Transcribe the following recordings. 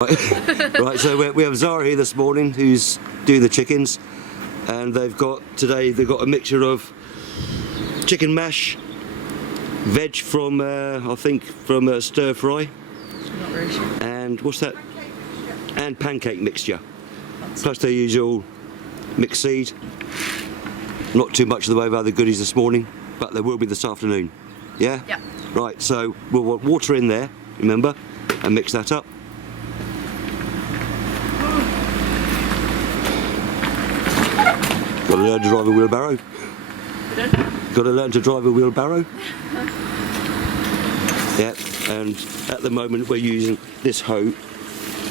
Right, so we have Zara here this morning who's doing the chickens, and they've got a mixture of chicken mash, veg from I think from stir fry, Not very sure. and what's that? And pancake mixture, plus their usual mixed seed. Not too much of the way of other goodies this morning, but there will be this afternoon. Yeah? Yeah. Right, so we'll want water in there, remember, and mix that up. Got to learn to drive a wheelbarrow. Got to learn to drive a wheelbarrow. Yeah, and at the moment we're using this hoe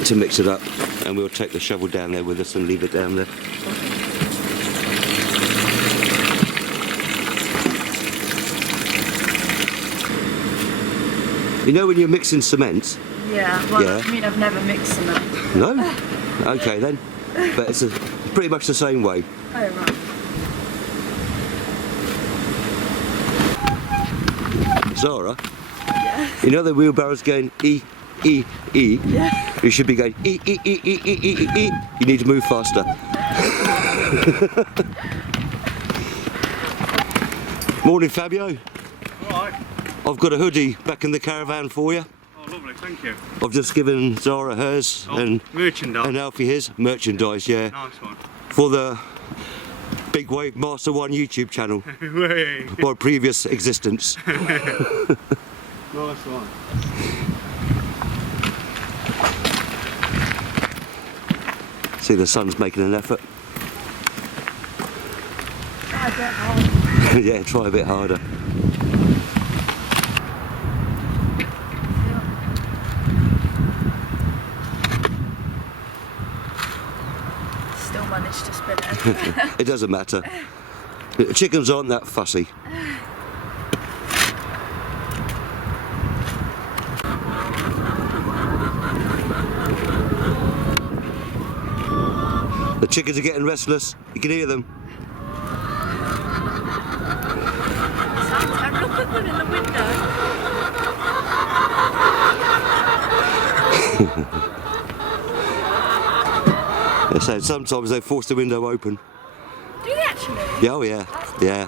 to mix it up, and we'll take the shovel down there with us and leave it down there. You know when you're mixing cement? Yeah, well, Yeah. I mean, I've never mixed cement. No? Okay then. But it's pretty much the same way. Oh, right. Zara, Yeah. you know the wheelbarrow's going E, E, E? Yeah. You should be going E, E, E, E, E, E, E, E. You need to move faster. Morning, Fabio. Alright. I've got a hoodie back in the caravan for you. Oh, lovely, thank you. I've just given Zara hers and Merchandise. Alfie his. Merchandise, yeah. Nice one. For the Big Wave Master 1 YouTube channel. Way. My previous existence. Nice one. See, the sun's making an effort. I get hard. Yeah, try a bit harder. Still managed to spin it. It doesn't matter. Chickens aren't that fussy. The chickens are getting restless. You can hear them. I'm real quick one in the window. They say sometimes they force the window open. Do they actually? Yeah, oh yeah, yeah.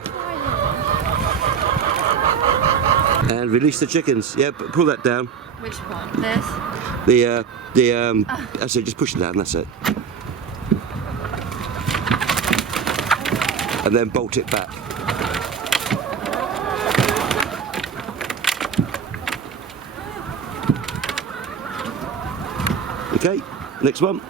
And release the chickens. Yeah, pull that down. Which one? This? That's it. Just push it down. That's it. And then bolt it back. Okay, next one.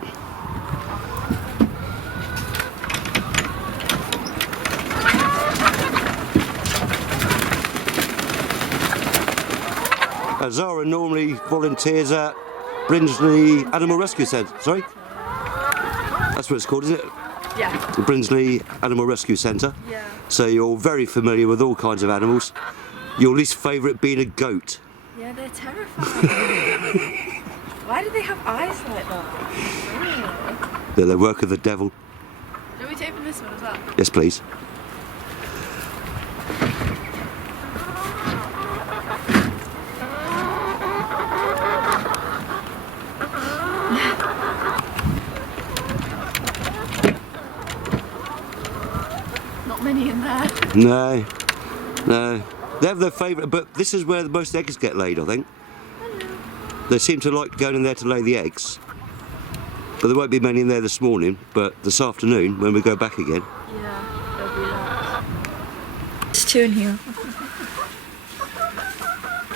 Zara normally volunteers at Brinsley Animal Rescue Centre. Sorry? That's what it's called, isn't it? Yeah. The Brinsley Animal Rescue Centre. Yeah. So you're very familiar with all kinds of animals. Your least favourite being a goat. Yeah, they're terrifying. Why do they have eyes like that? They're the work of the devil. Do we open this one as well? Yes, please. Not many in there. No, no. They have their favourite, but this is where most eggs get laid, I think. They seem to like going in there to lay the eggs. But there won't be many in there this morning, but this afternoon, when we go back again. Yeah, there'll be lots. There's two in here.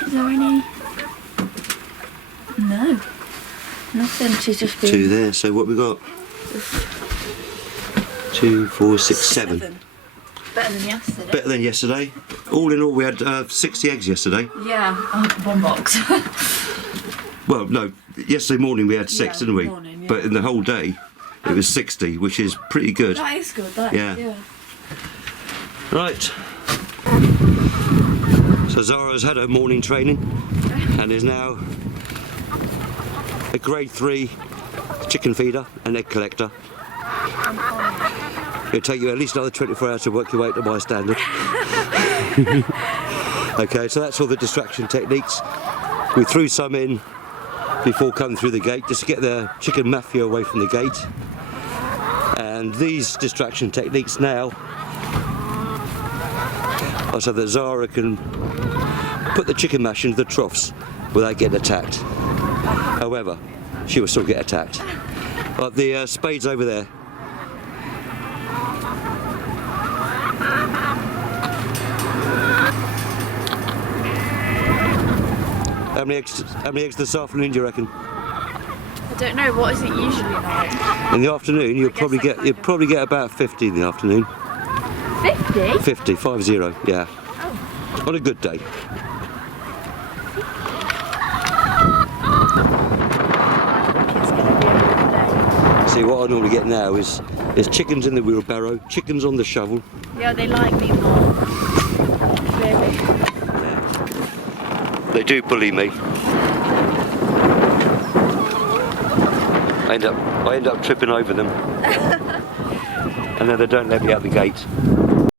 Is there any? No. Nothing, she's just been... Two there, so what we got? 2, 4, 6, 7. Better than yesterday. Better than yesterday. All in all, we had 60 eggs yesterday. Yeah, one box. Well, no, yesterday morning we had 6, Yeah, didn't we? morning, yeah. But in the whole day, it was 60, which is pretty good. That is good, that Yeah. is, yeah. Right. So Zara's had her morning training and is now a grade 3 chicken feeder and egg collector. It'll take you at least another 24 hours to work your way up to my standard. Okay, so that's all the distraction techniques. We threw some in before coming through the gate, just to get the chicken mafia away from the gate. And these distraction techniques now are so that Zara can put the chicken mash into the troughs without getting attacked. However, she will still get attacked. But the spade's over there. How many eggs this afternoon do you reckon? I don't know. What is it usually like? In the afternoon, you'll probably get about 50 in the afternoon. 50? 50, 50, yeah. Oh. On a good day. It's going to be a good day. See, what I normally get now is chickens in the wheelbarrow, chickens on the shovel. Yeah, they like me more. Clearly. They do bully me. I end up tripping over them. And then they don't let me out the gate.